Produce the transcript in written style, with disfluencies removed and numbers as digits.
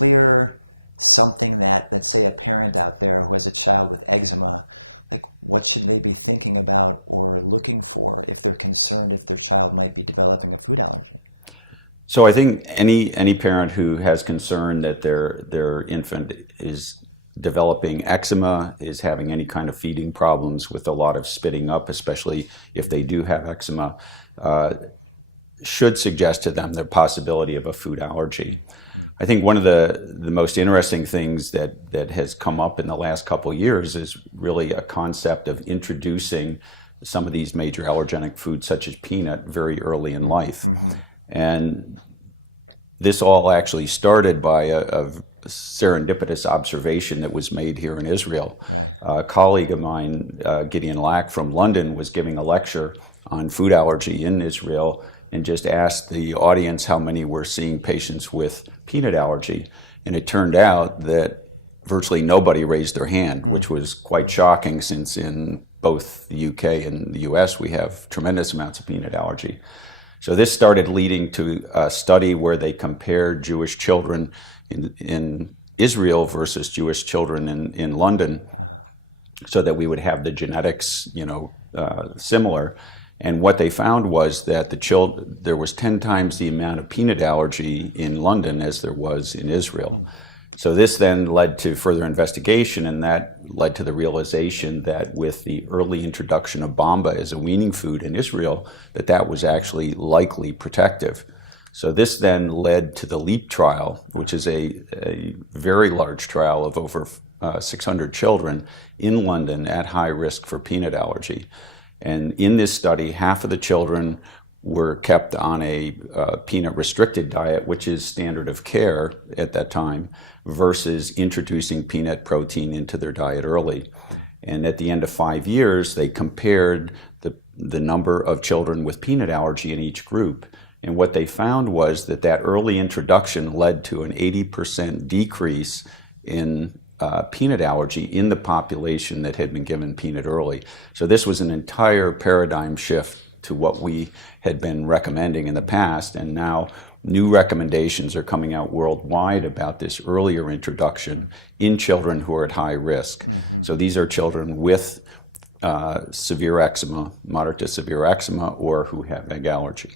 clear something that, let's say, a parent out there who has a child with eczema, like, what should they be thinking about or looking for if they're concerned if their child might be developing a food allergy? So I think any parent who has concern that their infant is developing eczema, is having any kind of feeding problems with a lot of spitting up, especially if they do have eczema, should suggest to them the possibility of a food allergy. I think one of the most interesting things that has come up in the last couple of years is really a concept of introducing some of these major allergenic foods, such as peanut, very early in life. Mm-hmm. And this all actually started by a serendipitous observation that was made here in Israel. A colleague of mine, Gideon Lack from London, was giving a lecture on food allergy in Israel and just asked the audience how many were seeing patients with peanut allergy. And it turned out that virtually nobody raised their hand, which was quite shocking since in both the UK and the US we have tremendous amounts of peanut allergy. So this started leading to a study where they compared Jewish children in Israel versus Jewish children in London, so that we would have the genetics, similar. And what they found was that there was 10 times the amount of peanut allergy in London as there was in Israel. So this then led to further investigation, and that led to the realization that with the early introduction of bamba as a weaning food in Israel, that was actually likely protective. So this then led to the LEAP trial, which is a very large trial of over 600 children in London at high risk for peanut allergy. And in this study, half of the children were kept on a peanut restricted diet, which is standard of care at that time, versus introducing peanut protein into their diet early. And at the end of 5 years, they compared the number of children with peanut allergy in each group. And what they found was that early introduction led to an 80% decrease in peanut allergy in the population that had been given peanut early. So this was an entire paradigm shift to what we had been recommending in the past, and now new recommendations are coming out worldwide about this earlier introduction in children who are at high risk. Mm-hmm. So these are children with severe eczema, moderate to severe eczema, or who have egg allergy.